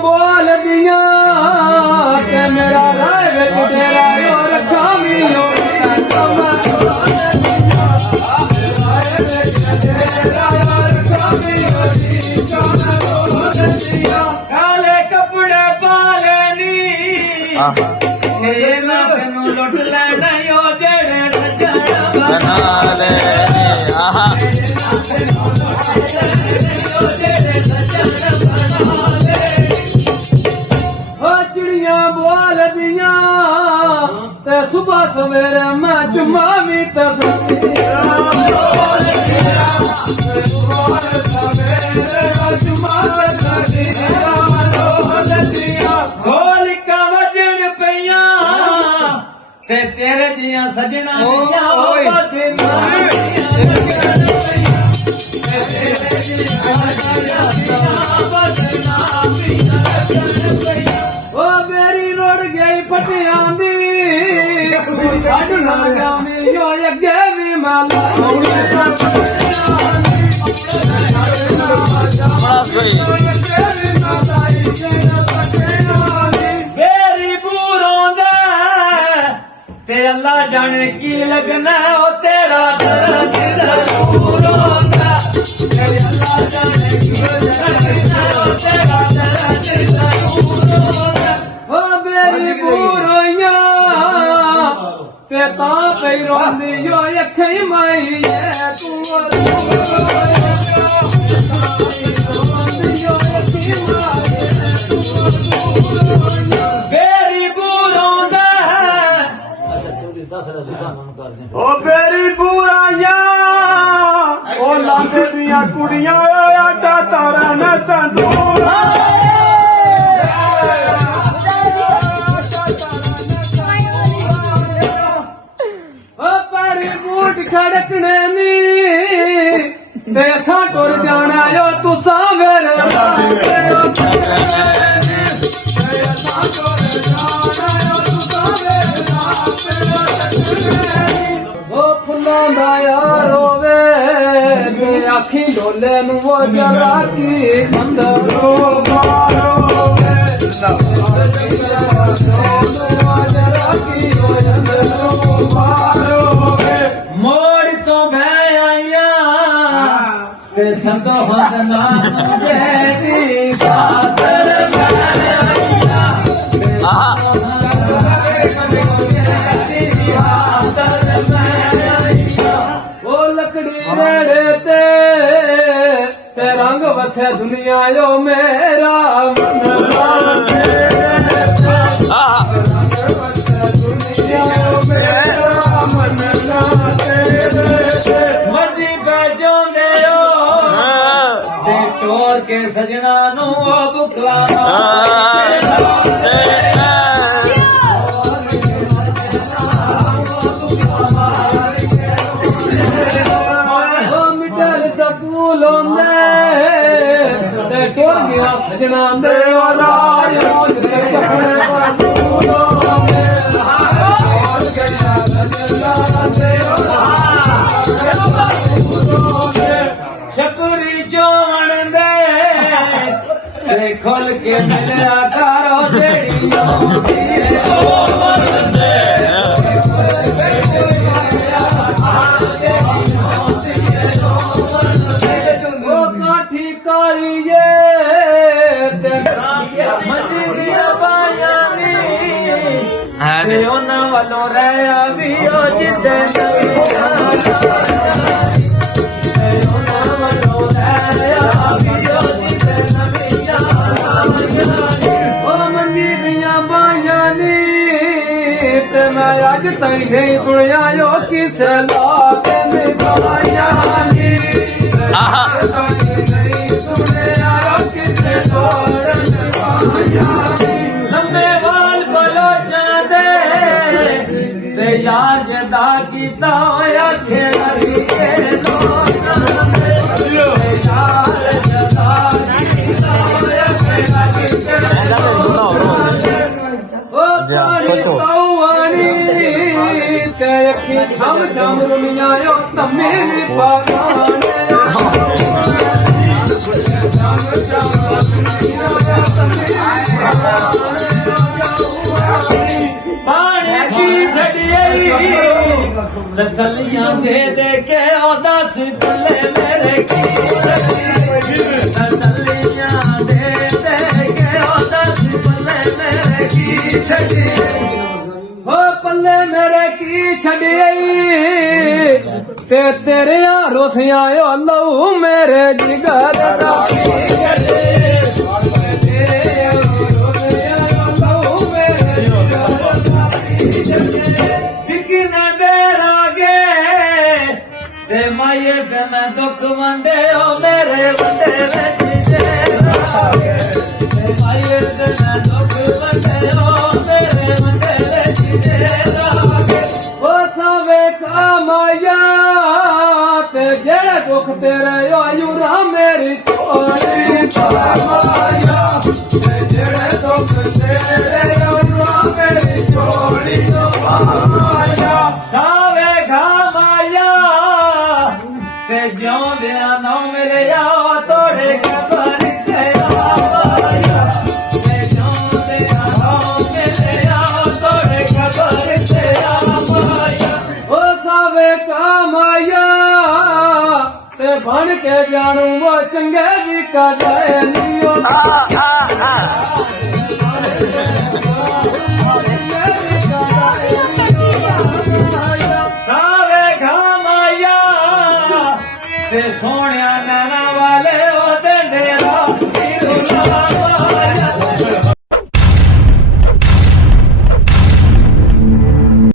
बोल दिया के मेरा राय विच तेरा यो रखा मी ओ काले कपड़े पाले नी ना तेनू लुट लेना यो जेड़े सजना चिड़िया बोल दिया ते सुबह सवेरे मैं चुमा भी ढोलिका वजन पिया ते तेरे जिया सजना ओ मेरी रोड गई पटिया दी छड़ ना जावी यो अगे भी माला मेरी बूरों दे ते अल्लाह जाने की लगना ओ तेरा दर्द जरूर होता अल्लाह जाने की लगना ओ तेरा दर्द जरूर होता ओ मेरी बूरोइया ते ता पई रोंदी यो अखी माई तू बेरी बूरों दा ओ बेरी बूराया ओ लांदे दिया कुड़ियां आटा तारा न तंदूर ओ परी बूट खड़कने नी ते असा टुर जाना यो तुसा मेरे फुल्लां दा यार होवे ते आखी ढोले नू वो जरा की अंदर मारो मोड़ तो मैं आया ते संतो हद नाम जेदी खातर वो लकड़ी रेड़े ते रंग वसे दुनिया यो मेरा मर्जी बैजो दे टोर के सजना नु बुखला मिटल सकूल टोर गया सजना दे शकरी जोण दे खोल के मिलिया कारो जेड़ी काठी कालिए मजी दिया बायानी उन्हां वालों रहा भी ओ जिदे मैं अज तई नहीं सुनिया यो किसे लाग में बाया नी लंबे बाल कोलो चांदे ते यार जदा कीता होया खेलरी के यार जदा कीता होया खेलरी के छम छम दुनिया यो तमे भी पागाने ਤਸੱਲੀਆਂ ਦੇ ਕੇ ਉਹ ਦੱਸ ਪੱਲੇ ਮੇਰੇ ਕੀ ਛੱਡੀ ਤਸੱਲੀਆਂ ਦੇ ਕੇ ਉਹ ਦੱਸ ਪੱਲੇ ਮੇਰੇ ਕੀ ਛੱਡੀ ਹੋ ਪੱਲੇ ਮੇਰੇ ਕੀ ਛੱਡਈ ਤੇ ਤੇਰੀਆਂ ਰੋਸੀਆਂ ਓ ਲਹੂ ਮੇਰੇ ਜਿਗਰ ਦਾ ਕੀ ਛੱਡੇ ਤੇਰੇ ਰੋਸੀਆਂ ਓ ਲਹੂ ਮੇਰੇ ਜਿਗਰ ਦਾ ਕੀ ਛੱਡੇ ਫਿਕੀ ਨਾ ਡਰਾਂਗੇ ਤੇ ਮਾਏ ਤੇ ਮੈਂ ਦੁੱਖ ਵੰਡੇ ਓ ਮੇਰੇ ਵੰਡੇ ਵਿੱਚ ਜੇਰਾਂਗੇ ਤੇ ਮਾਏ ਤੇ ਮੈਂ ਦੁੱਖ ਵੰਡੇ ਓ ਮੇਰੇ ਵੰਡੇ ਵਿੱਚ ਜੇਰਾਂਗੇ ਓ ਸਵੇ ਕਮਾਇਆ ਤੇ ਜਿਹੜੇ ਦੁੱਖ ਤੇਰੇ ਆਯੂਰਾ ਮੇਰੀ ਛੋੜੀ ਕਮਾਇਆ ਤੇ ਜਿਹੜੇ ਦੁੱਖ ਤੇਰੇ ਆਯੂਰਾ ਮੇਰੀ ਛੋੜੀ ਕਮਾਇਆ ਸਾਵੇ ਘਾਮਾਇਆ ਤੇ ਜਿਉਂਦਿਆਂ ਨਾ ਮੇਰੇ ਆ ਤੋੜੇ ਕਬਰ ਤੇ ਆਇਆ ਤੇ ਜਿਉਂਦਿਆਂ ਨਾ ਮੇਰੇ ਆ ਤੋੜੇ ਕਬਰ ਤੇ ਆਇਆ ਓ ਸਵੇ ਕਮਾਇਆ ਤੇ ਬਣ ਕੇ ਜਾਣੂ ਉਹ ਚੰਗੇ ਵੀ ਕਢਾਏ ਨੀ ਉਹ